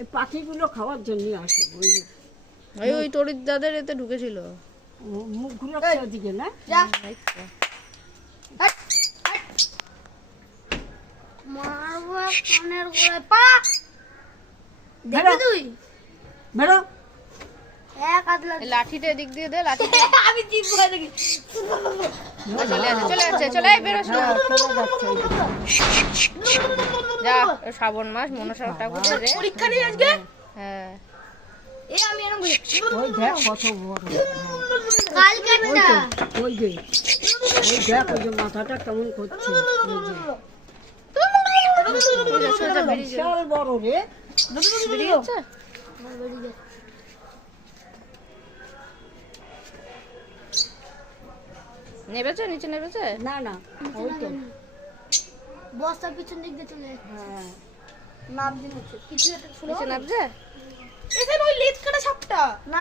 এই পাখিগুলো খাওয়ার জন্য আসে ওই তরির দাদের এতে ঢুকেছিল। মুখ ঘুরে ওদিকে না মারবো কানের গোড়ায় পা দেখবি তুই বেরো এক আদলা লাঠিটা এদিক দিয়ে দে, লাঠিটা আমি জিভ করে দেখি চলে আয়, বেরোস না। যা, শ্রাবণ মাস মনসা ঠাকুরের রে। পরীক্ষা নেই আজকে হ্যাঁ, এই আমি এরকম বলি ওই দেখ কত বড় কাল কাটটা ওই যে দেখ ওই যে মাথাটা কেমন করছে বিশাল বড় রে বেরিয়ে যাচ্ছে। নেবেছে, নিচে নেবেছে। না না ওই তো বস্তার পিছন দিক দিয়ে চলে হ্যাঁ নাম দিন হচ্ছে কিছু একটা ছিল নিচে নামছে। এখানে ওই লেজ কাটা সাপটা না